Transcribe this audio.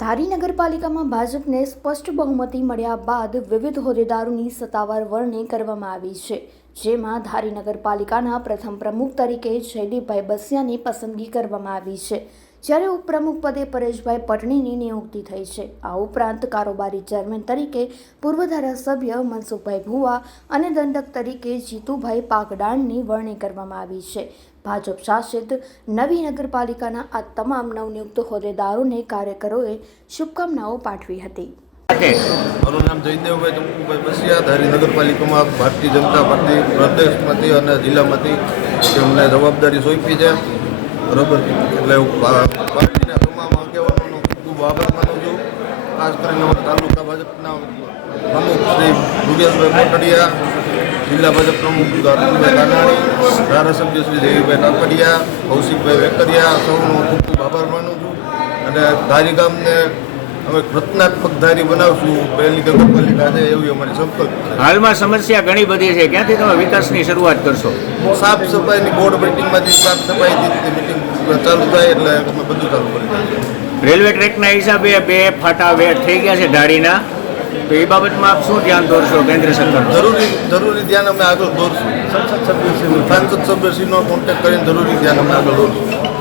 ધારી નગરપાલિકામાં ભાજપને સ્પષ્ટ બહુમતી મળ્યા બાદ વિવિધ હોદ્દેદારોની સત્તાવાર વરણી કરવામાં આવી છે, જેમાં ધારી નગરપાલિકાના પ્રથમ પ્રમુખ તરીકે જયદીપભાઈ બસિયાની પસંદગી કરવામાં આવી છે, જ્યારે ઉપપ્રમુખ પદે પરેશભાઈ પટણીની નિયુક્તિ થઈ છે। આ ઉપરાંત કારોબારી ચેરમેન તરીકે પૂર્વ ધારાસભ્ય મનસુખભાઈ ભુવા અને દંડક તરીકે જીતુભાઈ પાકડાણની વરણી કરવામાં આવી છે। ભાજપ શાસિત નવી નગરપાલિકાના આ તમામ નવનિયુક્ત હોદ્દેદારોને કાર્યકરોએ શુભકામનાઓ પાઠવી હતી। મારું નામ જયદેવભાઈ ચંપુભાઈ બસિયા, ધારી નગરપાલિકામાં ભારતીય જનતા પાર્ટી પ્રદેશમાંથી અને જિલ્લામાંથી તેમને જવાબદારી સોંપી છે, બરાબર। એટલે પાર્ટીના તમામ આગેવાનોનો ખૂબ આભાર માનું છું। ખાસ કરીને અમારા તાલુકા ભાજપના પ્રમુખ શ્રી યોગેશભાઈ કોટડિયા, જિલ્લા ભાજપ પ્રમુખ અર્જુનભાઈ કાનાણી, ધારાસભ્ય શ્રી દેવીભાઈ કાકડિયા, કૌશિકભાઈ વેકરિયા, સૌનો ખૂબ ખૂબ આભાર માનું છું। અને ધારી ગામને અમે રચનાત્મક ધારી બનાવશું, પહેલી નગરપાલિકા છે એવી અમારી સંકલ્પ છે। હાલમાં સમસ્યા ઘણી બધી છે, ક્યાંથી તમે વિકાસની શરૂઆત કરશો? સાફ સફાઈની બોર્ડ મિટિંગમાંથી સાફ સફાઈથી મિટિંગ ચાલુ થાય એટલે અમે બધું ચાલુ કરી દઈએ। રેલવે ટ્રેકના હિસાબે 2 ફાટા વેટ થઈ ગયા છે ધારીના, તો એ બાબતમાં આપ શું ધ્યાન દોરશો કેન્દ્ર સરકાર? જરૂરી ધ્યાન અમે આગળ દોરશું। સંસદ સભ્યશ્રીનો કોન્ટેક્ટ કરીને જરૂરી ધ્યાન અમે આગળ દોરશું।